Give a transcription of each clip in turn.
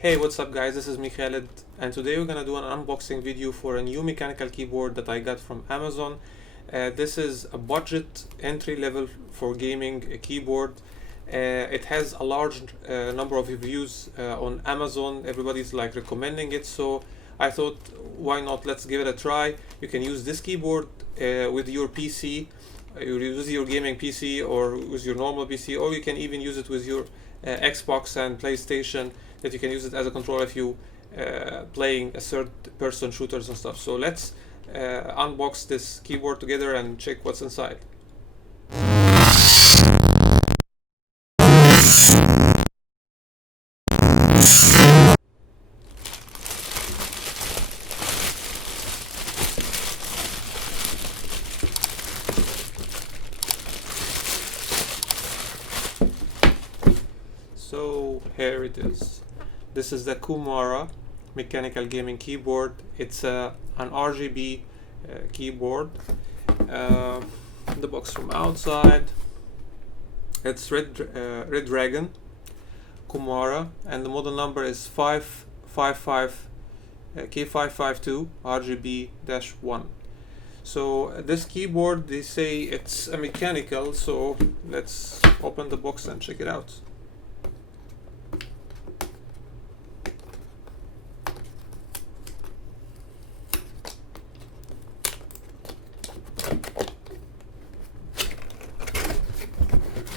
Hey, what's up guys, this is me Khaled, and today we're gonna do an unboxing video for a new mechanical keyboard that I got from Amazon. This is a budget entry level for gaming keyboard. It has a large number of reviews on Amazon. Everybody's like recommending it, so I thought why not, let's give it a try. You can use this keyboard with your PC. You use your gaming PC or with your normal PC, or you can even use it with your Xbox and PlayStation, that you can use it as a controller if you playing a third person shooters and stuff. So let's unbox this keyboard together and check what's inside. So here it is. This is the Kumara mechanical gaming keyboard. It's an RGB keyboard. The box from outside, it's Redragon Kumara, and the model number is 555 K552 RGB-1. So this keyboard, they say it's a mechanical, so let's open the box and check it out.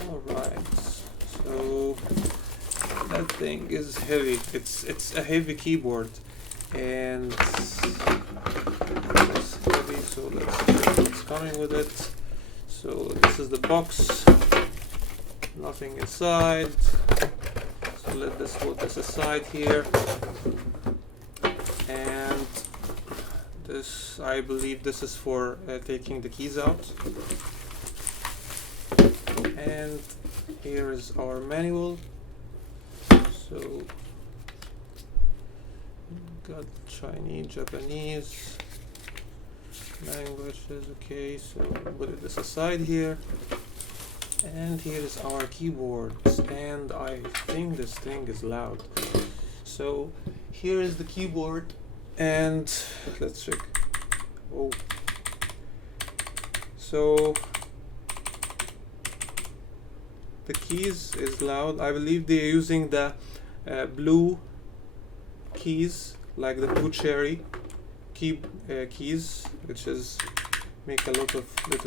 Alright, so that thing is heavy. It's a heavy keyboard, and it's heavy, so let's see what's coming with it. So this is the box, nothing inside, so let's put this aside here. And this, I believe this is for taking the keys out. And here is our manual. So got Chinese, Japanese languages. Okay, so put this aside here. And here is our keyboard, and I think this thing is loud. So here is the keyboard, and let's check. Oh, so the keys is loud. I believe they're using the blue keys, like the blue cherry keys, which is make a little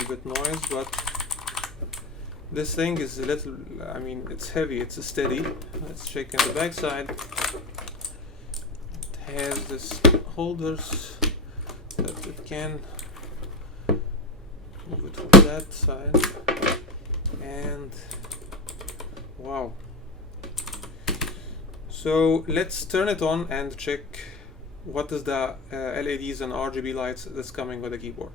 bit noise. But this thing is a little, I mean, it's heavy, it's steady. Let's check in the back side. It has this holders that it can move it from that side, and wow. So let's turn it on and check what is the LEDs and RGB lights that's coming with the keyboard.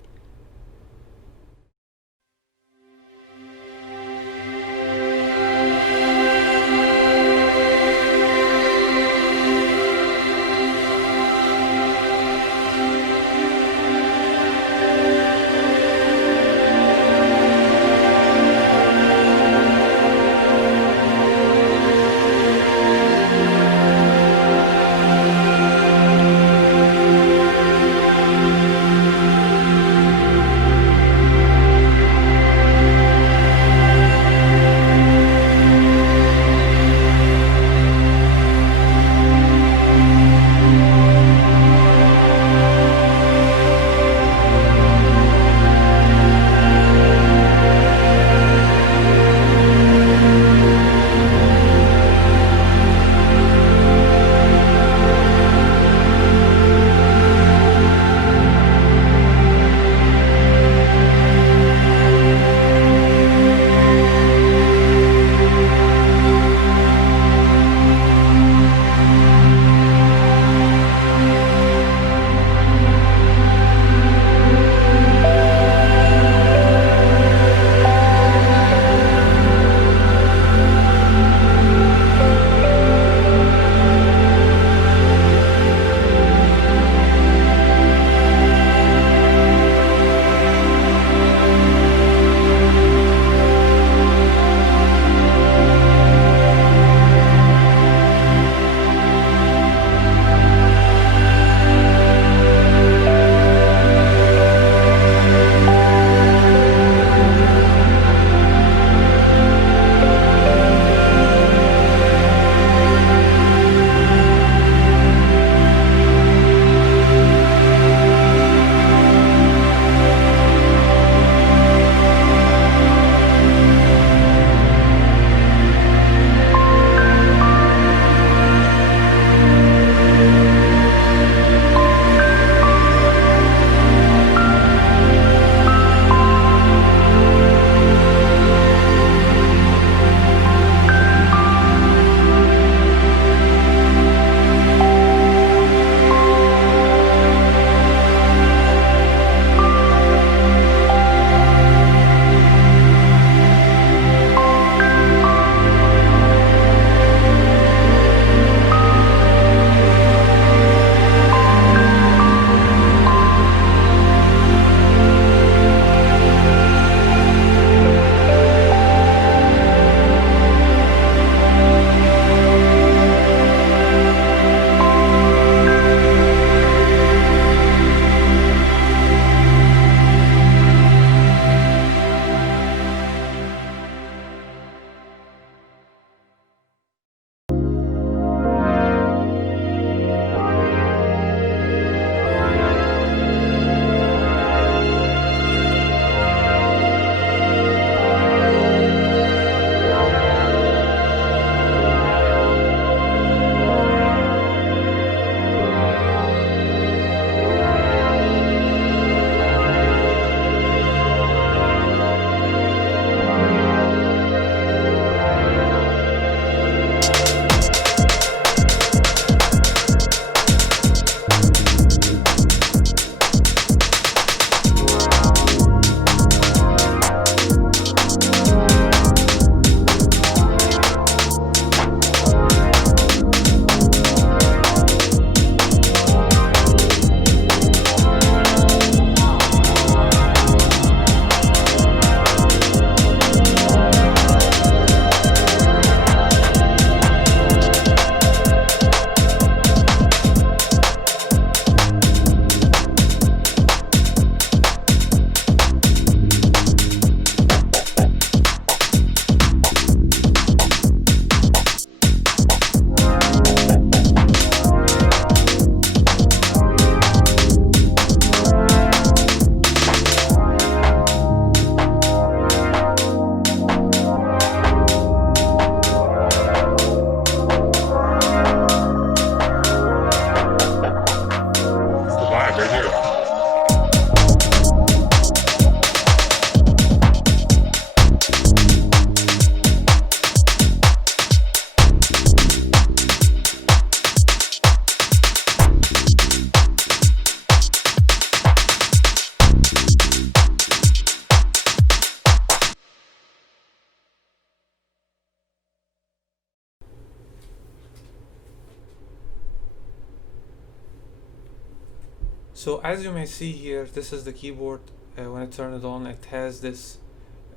So as you may see here, this is the keyboard. When I turn it on, it has this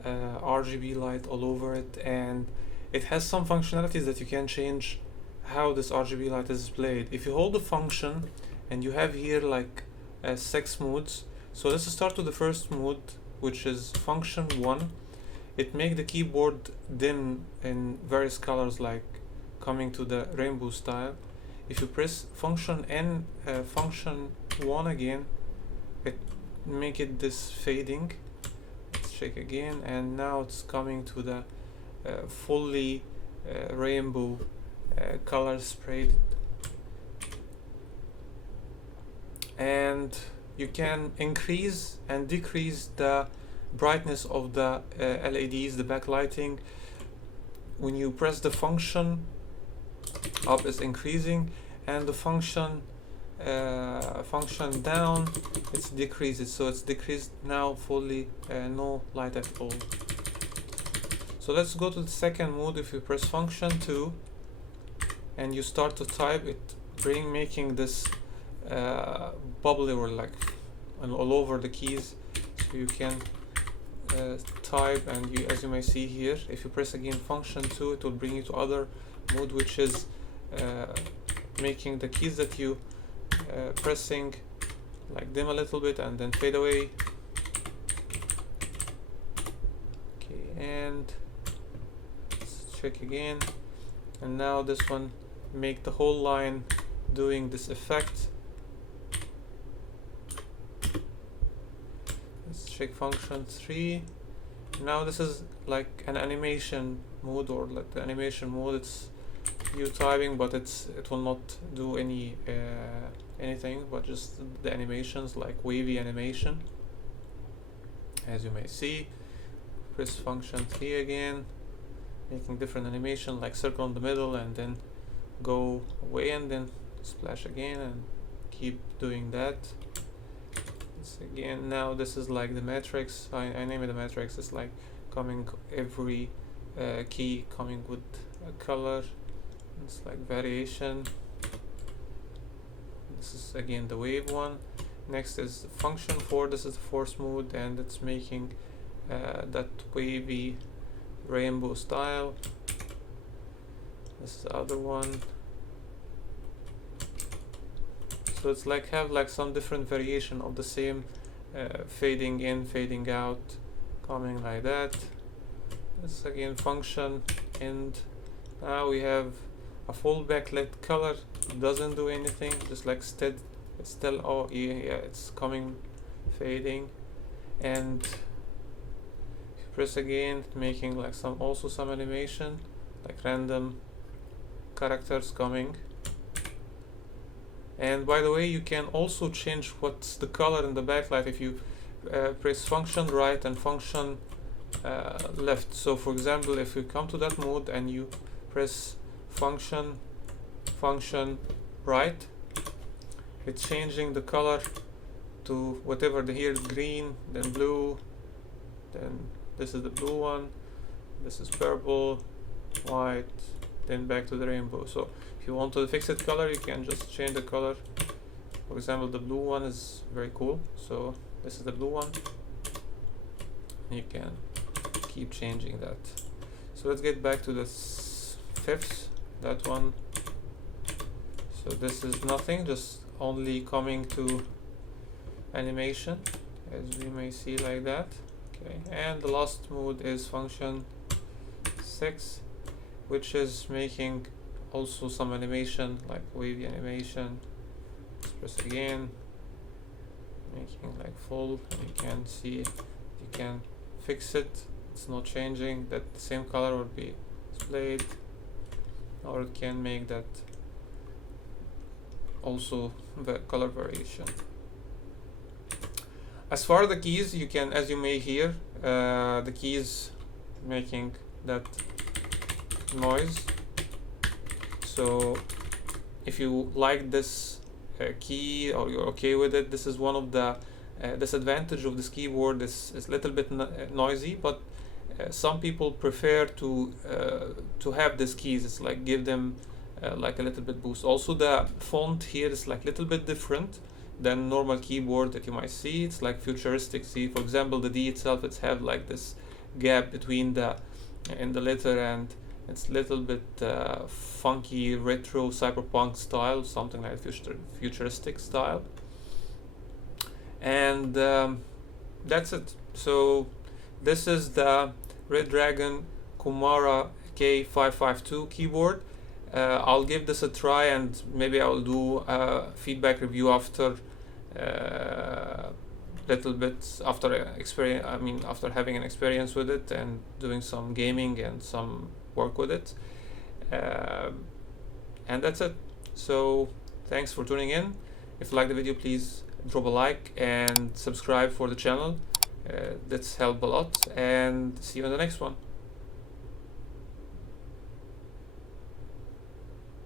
RGB light all over it, and it has some functionalities that you can change how this RGB light is displayed. If you hold the function and you have here like 6 modes, so let's start with the first mode, which is function 1. It makes the keyboard dim in various colors, like coming to the rainbow style. If you press function N, function 1 again, it make it this fading. Let's check again, and now it's coming to the fully rainbow color sprayed. And you can increase and decrease the brightness of the LEDs, the backlighting. When you press the function up, is increasing, and the function down, it's decreases. So it's decreased now fully, no light at all. So let's go to the second mode. If you press function 2 and you start to type, it making this bubbly or like all over the keys, so you can type, and as you may see here, if you press again function 2, it will bring you to other mode, which is making the keys that you pressing like dim a little bit and then fade away. Okay, and let's check again, and now this one make the whole line doing this effect. Let's check function 3. Now this is like an animation mode, or like the animation mode, it's you typing, but it will not do anything but just the animations, like wavy animation. As you may see, press function 3 again, making different animation, like circle in the middle and then go away and then splash again, and keep doing that. Again, now this is like the matrix. I name it the matrix. It's like coming every key coming with a color. It's like variation. This is again the wave one. Next is function 4. This is the fourth mode, and it's making that wavy rainbow style. This is the other one. So it's like have like some different variation of the same fading in, fading out, coming like that. This again function, and now we have a full backlit color. It doesn't do anything, just like it's still, oh yeah, it's coming, fading, and if you press again, making like some animation, like random characters coming. And by the way, you can also change what's the color in the backlight if you press function right and function left. So for example, if you come to that mode and you press function right, it's changing the color to whatever the here is green, then blue, then this is the blue one, this is purple, white, then back to the rainbow. So if you want to fix it color, you can just change the color. For example, the blue one is very cool, so this is the blue one. You can keep changing that. So let's get back to the fifth, that one. So this is nothing, just only coming to animation, as we may see like that. Okay, and the last mode is function 6, which is making also some animation, like wavy animation. Let's press again, making like full, and you can see, you can fix it, it's not changing, that the same color will be displayed, or it can make that also the color variation. As far as the keys, you can, as you may hear, the keys making that noise. So if you like this key, or you're okay with it, this is one of the disadvantage of this keyboard. Is a little bit noisy, but some people prefer to have these keys. It's like give them like a little bit boost. Also the font here is like little bit different than normal keyboard that you might see. It's like futuristic. See, for example, the D itself, it's have like this gap between the in the letter, and it's a little bit funky retro cyberpunk style, something like futuristic style. And that's it. So this is the Redragon Kumara K552 keyboard. I'll give this a try, and maybe I'll do a feedback review after little bit after experience. I mean, after having an experience with it and doing some gaming and some work with it. And that's it. So thanks for tuning in. If you like the video, please drop a like and subscribe for the channel. That's helped a lot, and see you in the next one.